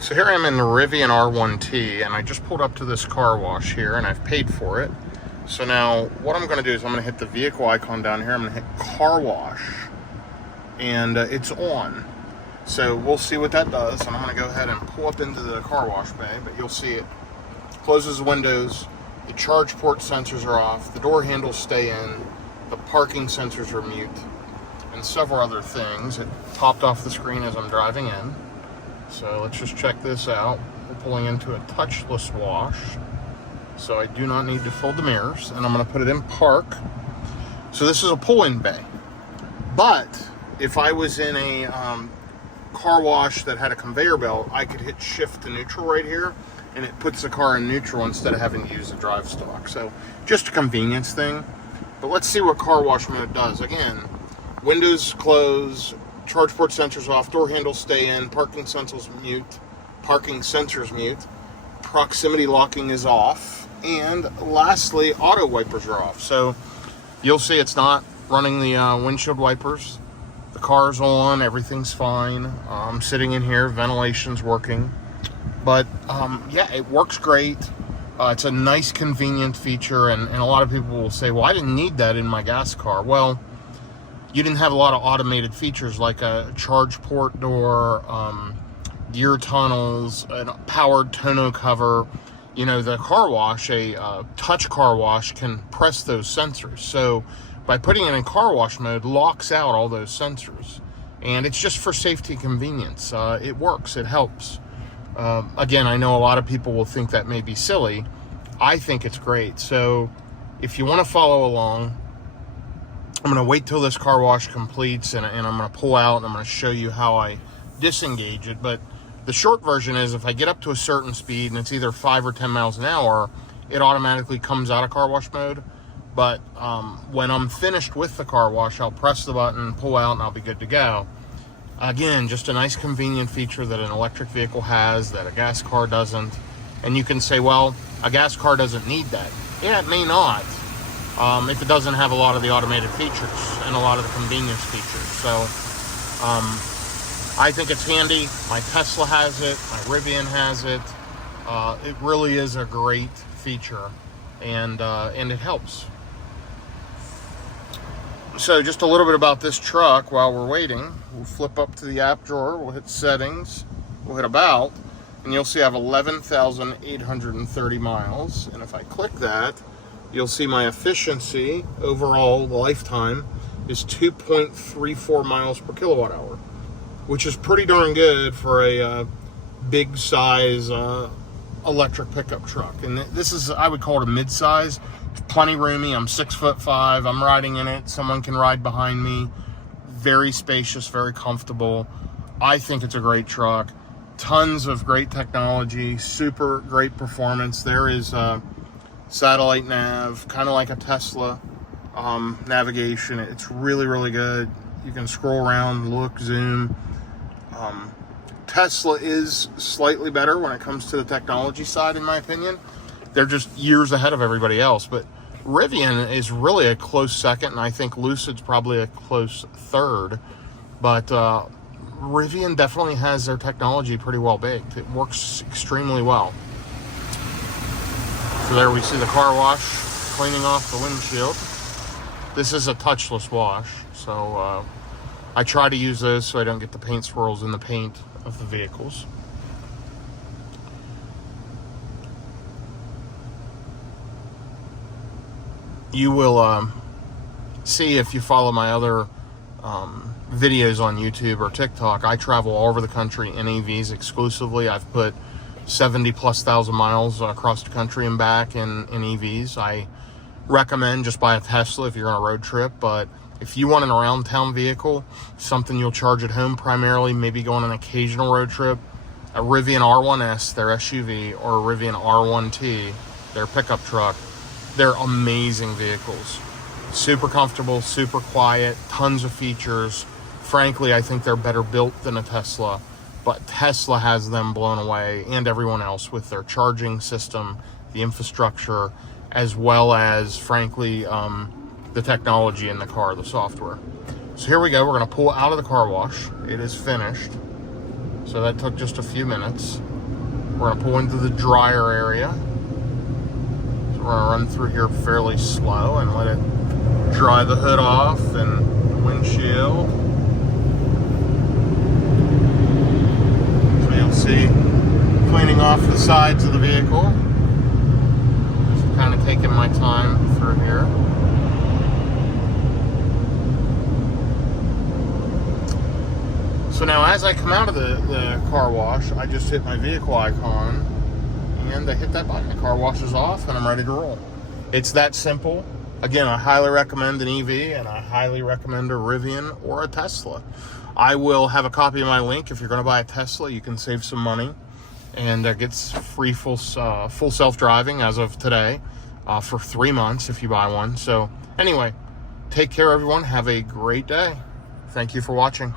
So here I am in the Rivian R1T, and I just pulled up to this car wash here, and I've paid for it. So now what I'm going to do is I'm going to hit the vehicle icon down here. I'm going to hit car wash, and it's on. So we'll see what that does, and I'm going to go ahead and pull up into the car wash bay, but you'll see it closes the windows, the charge port sensors are off, the door handles stay in, the parking sensors are mute, and several other things. It popped off the screen as I'm driving in. So let's just check this out. We're pulling into a touchless wash, so I do not need to fold the mirrors, and I'm going to put it in park. So this is a pull-in bay, but if I was in a car wash that had a conveyor belt, I could hit shift to neutral right here, and it puts the car in neutral instead of having to use the drive stalk. So just a convenience thing. But let's see what car wash mode does. Again, windows close, charge port sensors off, door handles stay in, parking sensors mute, proximity locking is off, and lastly, auto wipers are off. So you'll see it's not running the windshield wipers. The car's on, everything's fine. I'm sitting in here, ventilation's working. But yeah, it works great. It's a nice, convenient feature, and a lot of people will say, well, I didn't need that in my gas car. Well, you didn't have a lot of automated features like a charge port door, gear tunnels, a powered tonneau cover. You know, the car wash, a touch car wash, can press those sensors. So by putting it in car wash mode, locks out all those sensors. And it's just for safety and convenience. It works, it helps. Again, I know a lot of people will think that may be silly. I think it's great. So if you want to follow along, I'm going to wait till this car wash completes, and I'm going to pull out, and I'm going to show you how I disengage it. But the short version is, if I get up to a certain speed, and it's either 5 or 10 miles an hour, it automatically comes out of car wash mode. But when I'm finished with the car wash, I'll press the button, pull out, and I'll be good to go. Again, just a nice convenient feature that an electric vehicle has that a gas car doesn't. And you can say, well, a gas car doesn't need that. Yeah, it may not. If it doesn't have a lot of the automated features and a lot of the convenience features. So I think it's handy. My Tesla has it, my Rivian has it. It really is a great feature, and it helps. So just a little bit about this truck while we're waiting. We'll flip up to the app drawer, we'll hit settings, we'll hit about, and you'll see I have 11,830 miles. And if I click that, you'll see my efficiency overall lifetime is 2.34 miles per kilowatt hour, which is pretty darn good for a big size electric pickup truck. And this is, I would call it a mid-size. It's plenty roomy. I'm 6'5". I'm riding in it. Someone can ride behind me. Very spacious, very comfortable. I think it's a great truck. Tons of great technology, super great performance. There is satellite nav, kind of like a Tesla navigation. It's really, really good. You can scroll around, look, zoom. Tesla is slightly better when it comes to the technology side, in my opinion. They're just years ahead of everybody else. But Rivian is really a close second, and I think Lucid's probably a close third. But Rivian definitely has their technology pretty well baked. It works extremely well. So there we see the car wash cleaning off the windshield. This is a touchless wash, so I try to use those so I don't get the paint swirls in the paint of the vehicles. You will see, if you follow my other videos on YouTube or TikTok, I travel all over the country in EVs exclusively. I've put 70,000+ miles across the country and back in EVs. I recommend just buy a Tesla if you're on a road trip, but if you want an around town vehicle, something you'll charge at home primarily, maybe go on an occasional road trip, a Rivian R1S, their SUV, or a Rivian R1T, their pickup truck, they're amazing vehicles. Super comfortable, super quiet, tons of features. Frankly, I think they're better built than a Tesla, but Tesla has them blown away, and everyone else, with their charging system, the infrastructure, as well as, frankly, the technology in the car, the software. So here we go. We're going to pull out of the car wash. It is finished. So that took just a few minutes. We're gonna pull into the dryer area. So we're gonna run through here fairly slow and let it dry the hood off and the windshield. So you'll see cleaning off the sides of the vehicle. Just kind of taking my time through here. So now as I come out of the car wash, I just hit my vehicle icon and I hit that button. The car washes off and I'm ready to roll. It's that simple. Again, I highly recommend an EV and I highly recommend a Rivian or a Tesla. I will have a copy of my link. If you're going to buy a Tesla, you can save some money and gets free full self-driving as of today for 3 months if you buy one. So anyway, take care everyone. Have a great day. Thank you for watching.